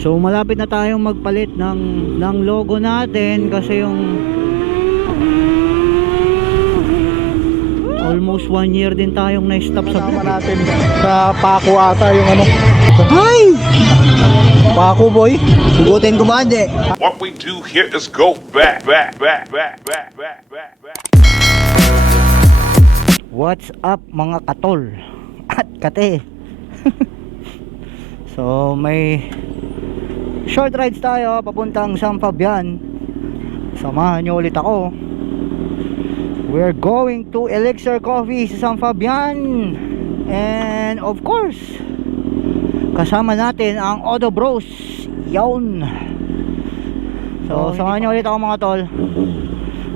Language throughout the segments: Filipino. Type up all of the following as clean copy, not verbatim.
So malapit na tayong magpalit ng logo natin kasi yung almost 1 year din tayong na-stop sa vlog natin sa Paco ata yung ano. Hi! Paco boy. Sugutin ko mande. What we do here is go back. What's up mga katol at kate? So may short rides tayo papuntang San Fabian. Samahan nyo ulit ako. We're going to Elixir Coffee sa San Fabian. And of course kasama natin ang Auto Bros. Yawn. So samahan nyo ulit ako mga tol.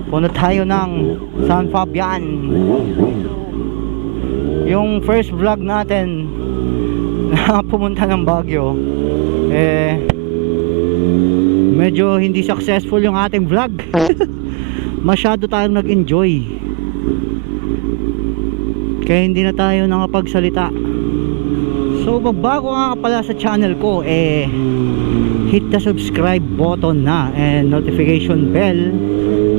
Punta tayo ng San Fabian. Yung first vlog natin na pumunta ng Baguio, medyo hindi successful yung ating vlog. Masyado tayong nag-enjoy, kaya hindi na tayo nakapagsalita. So bago nga pala sa channel ko, hit the subscribe button na and notification bell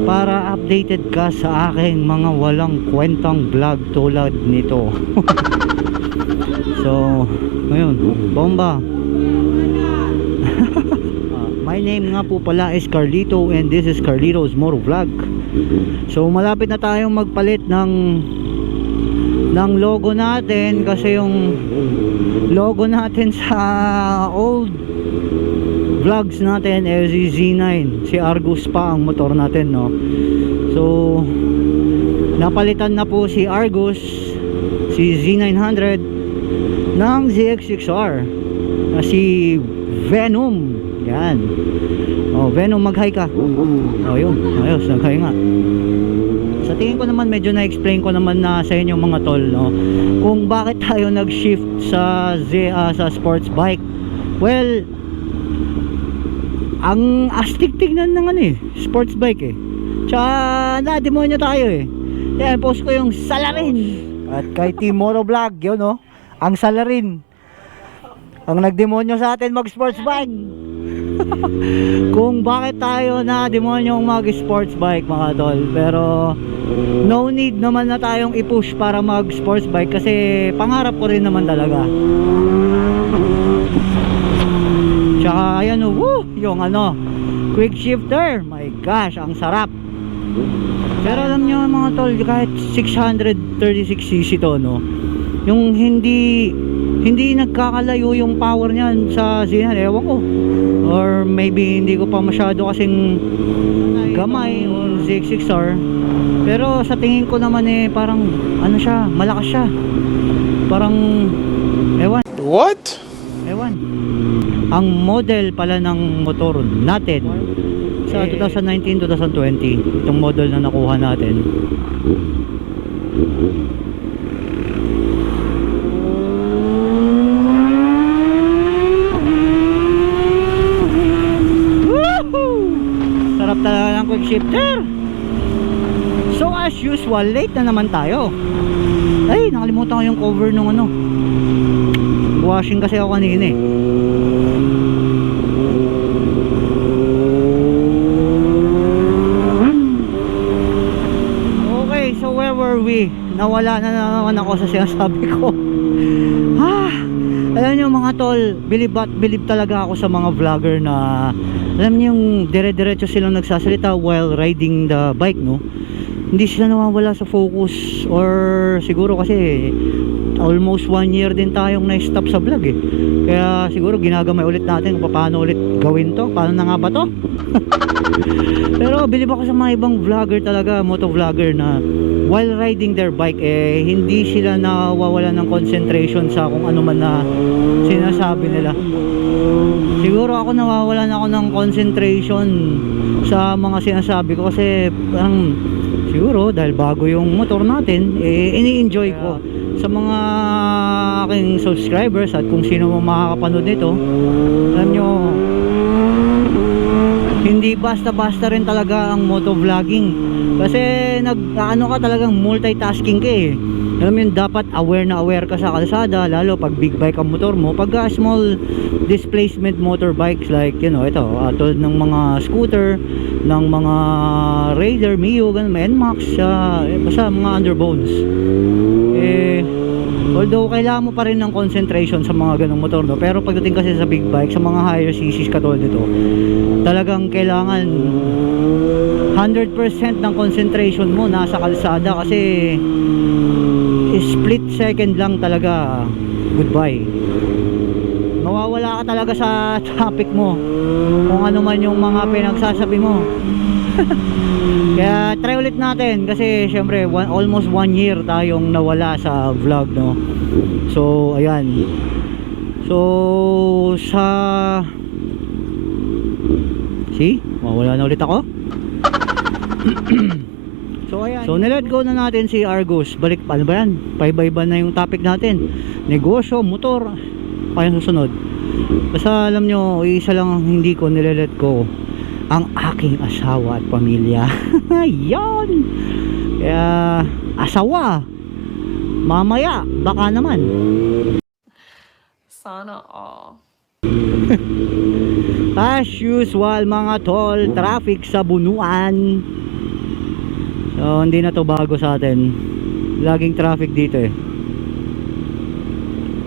para updated ka sa aking mga walang kwentang vlog tulad nito. So ngayon, bomba. My name nga po pala is Carlito and this is Carlito's Moto Vlog. So malapit na tayong magpalit ng logo natin kasi yung logo natin sa old vlogs natin si Z9, si Argus pa ang motor natin, no? So napalitan na po si Argus, si Z900 ng ZX6R na si Venom. Yan. Oh, Venom, mag-hi ka. Oh, yun. Ayos, nag-hi nga. Sa tingin ko naman medyo na-explain ko naman na sa inyo mga tol, no, kung bakit tayo nag-shift sa sports bike. Well, ang astig tignan ng ano sports bike tsaka na-demonyo tayo yan, post ko yung salarin at kay Team Moto Vlog, yun no, ang salarin ang nagdemonyo sa atin mag sports bike. Kung bakit tayo na-demonyo mag sports bike mga tol, pero no need naman na tayong i-push para mag sports bike kasi pangarap ko rin naman talaga. Tsaka ayan yung ano, quick shifter, my gosh, ang sarap. Pero alam nyo mga tol, kahit 636cc to, no, yung hindi nagkakalayo yung power niyan sa Z9, ewan ko, or maybe hindi ko pa masyado kasing gamay o ZX6R, pero sa tingin ko naman parang ano siya, malakas siya, parang ewan. Ang model pala ng motor natin sa 2019-2020, itong model na nakuha natin, sarap talaga ng quick shifter. So as usual, late na naman tayo. Ay, nakalimutan ko yung cover nung ano, washing kasi ako kanina Okay, so where were we? Nawala na naman ako sa sinasabi ko. Alam niyo mga tol, believe talaga ako sa mga vlogger na alam niyo yung dire-diretso silang nagsasalita while riding the bike, no? Hindi sila nawawala sa focus, or siguro kasi almost 1 year din tayong na-stop sa vlog kaya siguro ginagamay ulit natin kung paano ulit gawin to, paano na nga ba to. Pero believe ako sa mga ibang vlogger talaga, moto vlogger, na while riding their bike hindi sila nawawala ng concentration sa kung ano man na sinasabi nila. Siguro ako nawawalan ako ng concentration sa mga sinasabi ko kasi parang siguro dahil bago yung motor natin, ini-enjoy ko. Sa mga aking subscribers at kung sino mo makakapanood nito, alam nyo, hindi basta-basta rin talaga ang motovlogging kasi nag-ano ka, talagang multitasking ka Alam mo yun, dapat aware na aware ka sa kalsada, lalo pag big bike ang motor mo. Pag small displacement motorbikes like, you know, ito, tulad ng mga scooter, ng mga Raider, Mio, ganun, NMAX, basta mga underbones. Although kailangan mo pa rin ng concentration sa mga ganung motor, no? Pero pagdating kasi sa big bike, sa mga higher CCs katulad nito, talagang kailangan 100% ng concentration mo nasa kalsada, kasi split second lang talaga, goodbye. Mawawala ka talaga sa traffic mo kung ano man yung mga pinagsasabi mo. Kaya try ulit natin, kasi syempre almost 1 year tayong nawala sa vlog, no? So ayan, so mawala na ulit ako. So ayan, so nilet go na natin si Argus. Balik, ano ba yan? Paiba-iba na yung topic natin. Negosyo, motor, pa yung susunod. Basta alam nyo, isa lang ang hindi ko nilet go, ang aking asawa at pamilya. Yan. Kaya asawa, mamaya baka naman. Sana all. As usual mga tol, traffic sa Bunuan. So hindi na to bago sa atin. Laging traffic dito eh.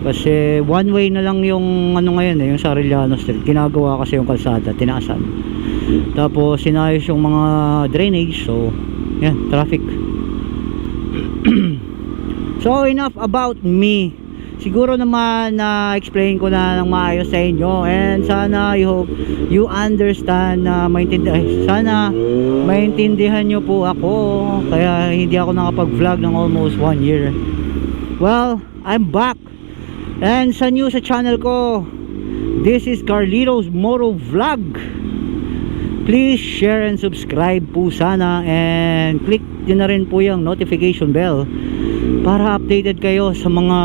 Kasi one way na lang yung ano ngayon yung sa Arellano Street. Ginagawa kasi yung kalsada, tinaasan. Tapos sinayos yung mga drainage. So yan, traffic. So enough about me. Siguro naman na explain ko na ng maayos sa inyo, and sana I hope you understand, na sana maintindihan nyo po ako, kaya hindi ako nakapag-vlog ng almost 1 year. Well, I'm back, and sa new sa channel ko, this is Carlitos Moto Vlog. Please share and subscribe po sana, and click din na rin po yung notification bell para updated kayo sa mga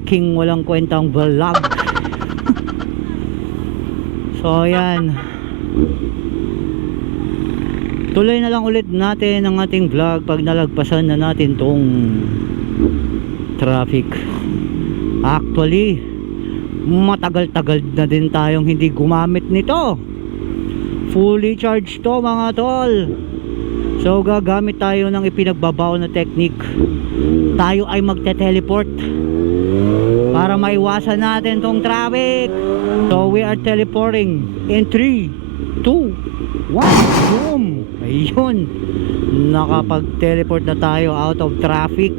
aking walang kwentang vlog. So ayan, tuloy na lang ulit natin ang ating vlog pag nalagpasan na natin tong traffic. Actually, matagal-tagal na din tayong hindi gumamit nito. Fully charged to mga tol. So gagamit tayo ng ipinagbabaw na technique. Tayo ay magte-teleport para maiwasan natin tong traffic. So we are teleporting in 3, 2, 1, boom. Ayun, nakapag-teleport na tayo out of traffic.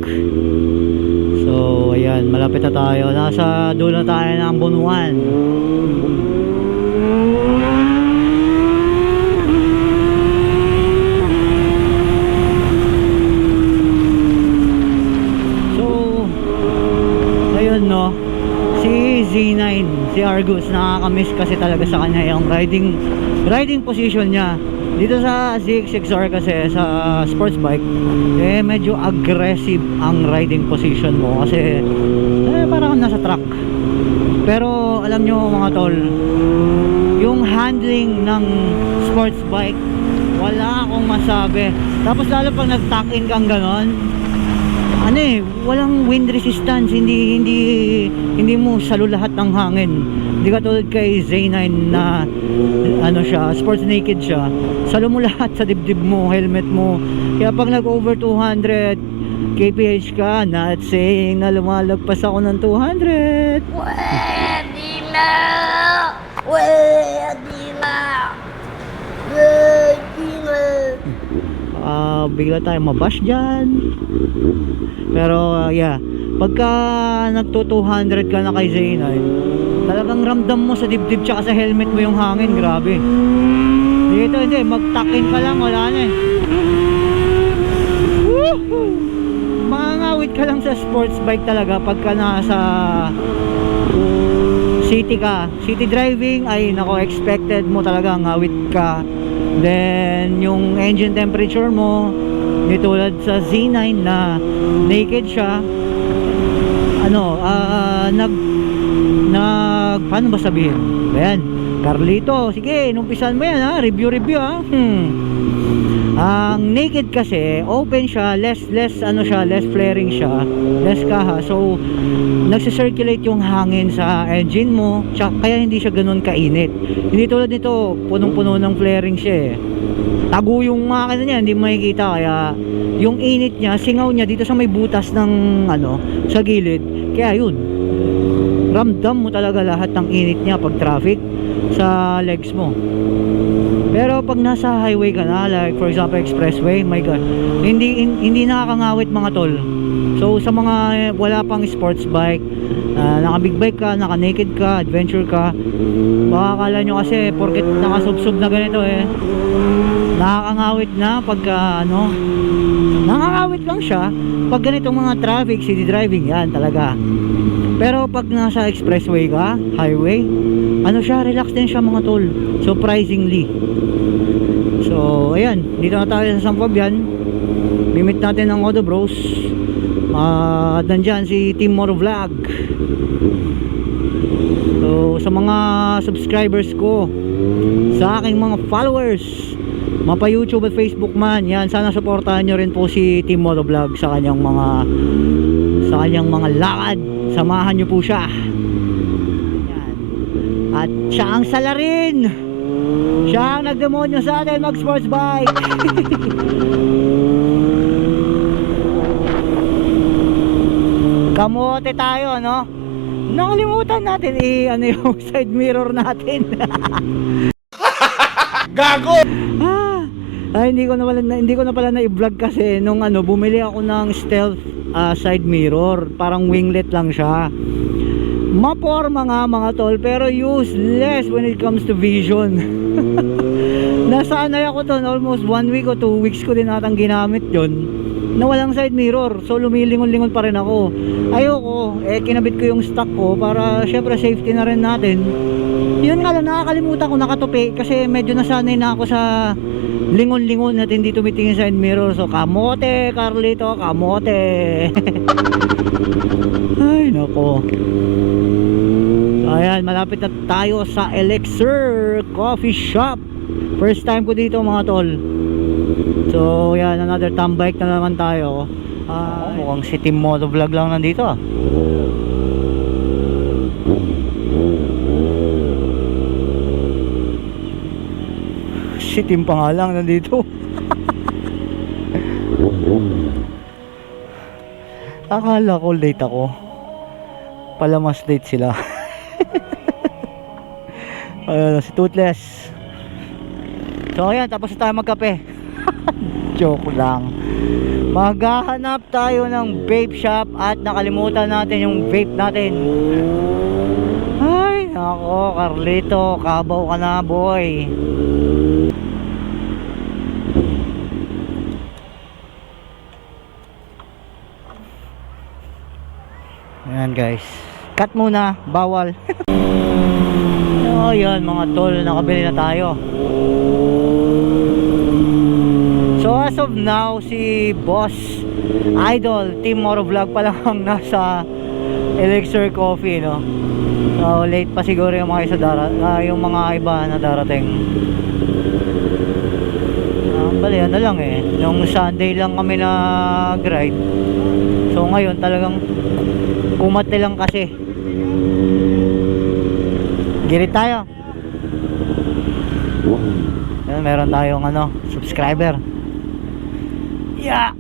So ayan, malapit na tayo. Nasa dulo na tayo ng Bunuan. No, si Z9, si Argus, nakakamiss kasi talaga sa kanya yung riding position niya. Dito sa ZX6R kasi sa sports bike, medyo aggressive ang riding position mo, kasi parang nasa truck. Pero alam nyo mga tol, yung handling ng sports bike, wala akong masabi. Tapos lalo pag nag-tuck in kang ganon, walang wind resistance, hindi mo salo lahat ng hangin. Hindi katulad kay Z9 na siya, sports naked siya, salo mo lahat sa dibdib mo, helmet mo. Kaya pag nag-over 200 kph ka, not saying na lumalagpas ako ng 200. Pwede na! Pwede na! Pwede na! Bigla tayo mabash dyan. Pero yeah, pagka nagto 200 ka na kay Z9, talagang ramdam mo sa dibdib tsaka sa helmet mo yung hangin. Grabe. Dito hindi, mag-tuck-in ka lang, wala na eh. Woohoo! Mangangawit ka lang sa sports bike talaga pagka nasa city ka. City driving, ay nako, expected mo talaga ngawit ka. Then yung engine temperature mo, di tulad sa Z9 na naked siya, paano ba sabihin? Ayan, Carlito, sige, numpisan mo yan ha, review ha. Ang naked kasi open siya, less ano siya, less flaring siya, less kaha. So nagsi-circulate yung hangin sa engine mo, kaya hindi siya ganoon kainit. Hindi tulad nito, punong-puno ng flaring siya eh. Tago yung makina niya, hindi makikita, kaya yung init niya, singaw niya dito sa may butas ng ano, sa gilid. Kaya yun, ramdam mo talaga lahat ng init niya pag traffic sa legs mo. Pero pag nasa highway ka na, like for example expressway, my god, hindi nakakangawit mga tol. So sa mga wala pang sports bike, naka big bike ka, naka naked ka, adventure ka, baka akala nyo kasi porket nakasubsob na ganito eh, nakakangawit na pagka ano, nakakawit lang siya pag ganitong mga traffic, city driving, yan talaga. Pero pag nasa expressway ka, highway, ano siya, relax din siya mga tol, surprisingly. So ayan, dito na tayo sa San Fabian, mimit natin ang Auto Bros. Nandyan si Team Moto Vlog. So sa mga subscribers ko, sa aking mga followers, mapa YouTube at Facebook man, yan, sana supportahan nyo rin po si Team Moto Vlog sa kanyang mga lakad. Samahan nyo po siya. Yan. At siya ang salarin, siya ang nagdemonyo sa atin mag sports bike. Kamote tayo, no? Nakalimutan natin ano yung side mirror natin. Gago! Hindi ko na pala na-i-vlog kasi nung ano, bumili ako ng stealth side mirror, parang winglet lang siya. Maporma nga mga tol, pero useless when it comes to vision. Nasanay ako doon, almost 1 week o 2 weeks ko din atang ginamit yon na walang side mirror, so lumilingon-lingon pa rin ako. Ayoko, kinabit ko yung stock ko para syempre safety na rin natin. Yun nga lang, nakakalimutan ko nakatupi kasi medyo nasanay na ako sa lingon-lingon at hindi tumitingin side mirror. So kamote Carlito, kamote. Ay nako. So ayan, malapit na tayo sa Elixir Coffee Shop. First time ko dito mga tol. So yan, another tambike na naman tayo. Mukhang si Team Moto Vlog lang nandito ah. Si Team pa nga lang nandito. Akala ko late ako, pala mas late sila. Ayun, si Toothless. So ayan, tapos na tayo magkape. Joke lang. Maghahanap tayo ng vape shop at nakalimutan natin yung vape natin. Ay nako Carlito, kabaw ka na boy. Ayan guys, cut muna, bawal. Oh yan mga tol, nakabili na tayo. So as of now, si Boss Idol Team Moto Vlog pa lang ang nasa Elixir Coffee, no? So late pa siguro yung mga yung mga iba na darating. Bali ano lang eh, yung Sunday lang kami nag-ride. So ngayon talagang kumate lang kasi. Girit tayo. Yan, meron tayong ano, subscriber. Yeah.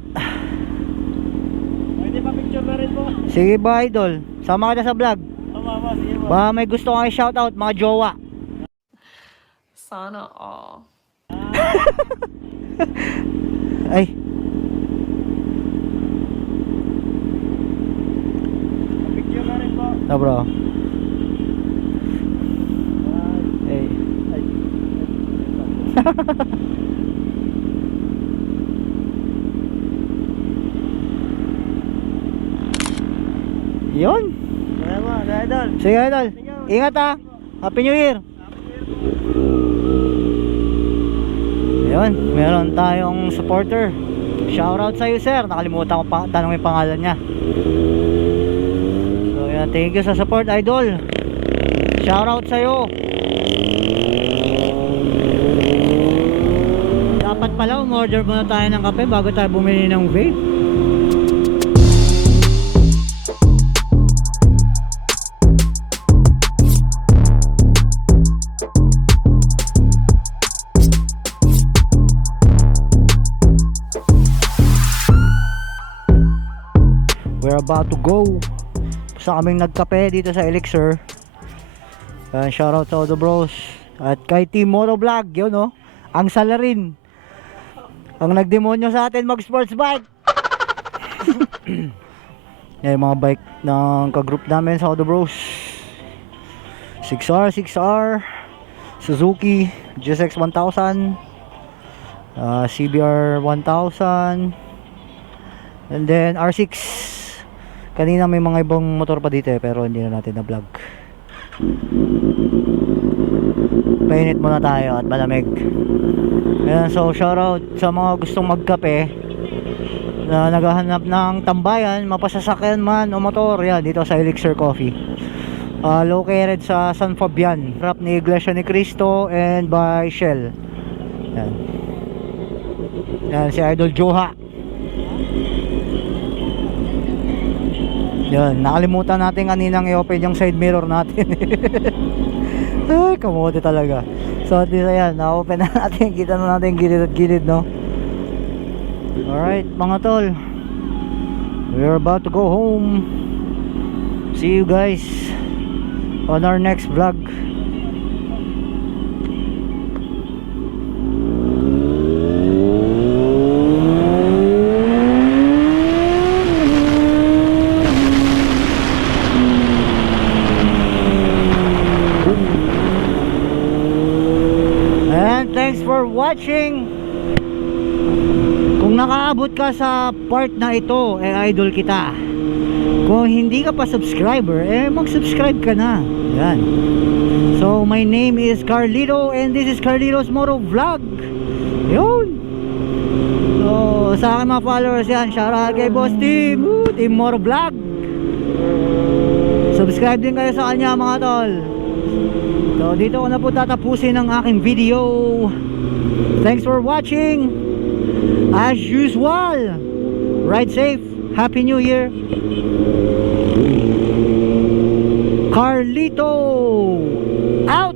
Pwede pa picture na rin po. Sige ba idol, sama ka na sa vlog. Mama, sige po. Ba may gusto kang shoutout mga jowa. Sana all. Ay. Picture na rin po. No bro. Ay. Yun. Salamat, idol. Sige idol. Ingat ha. Happy New Year. Ayun, meron tayong supporter. Shoutout sa iyo sir. Nakalimutan ko pa tanong yung pangalan niya. So yan, thank you sa support idol. Shoutout sa iyo. Dapat pala, umorder muna tayo ng kape bago tayo bumili ng vape. We're about to go. Basta kaming nagkape dito sa Elixir. Shoutout to all the bros. At kay Team Moto Vlog, yun no, ang salarin, ang nagdemonyo sa atin mag sports bike. Yan yung mga bike ng kagroup namin sa Auto Bros. 6R, Suzuki GSX 1000, CBR 1000, and then R6. Kanina may mga ibang motor pa dito pero hindi na natin na vlog. Painit muna tayo at malamig. Ayan, so shoutout sa mga gustong magkape na naghahanap ng tambayan, mapasasakyan man o motor. Yan, dito sa Elixir Coffee. Located sa San Fabian, harap ni Iglesia ni Cristo and by Shell. Yan. Yan si Idol Joha. Yan, nakalimutan natin kaninang i-open yung side mirror natin. Ay, kamote talaga. So at least ayan, na-open na natin. Kita na natin gilid at gilid, no? Alright, mga tol, we're about to go home. See you guys on our next vlog. Thanks for watching. Kung nakaabot ka sa part na ito, idol kita. Kung hindi ka pa subscriber, mag-subscribe ka na. Yan. So my name is Carlito and this is Carlito's Moto Vlog. Yun. So sa akin mga followers yan, shoutout kay Boss Team, Team Moto Vlog. Subscribe din kayo sa kanya mga tol. So dito ko na po tatapusin ang aking video. Thanks for watching. As usual, ride safe. Happy New Year. Carlito out.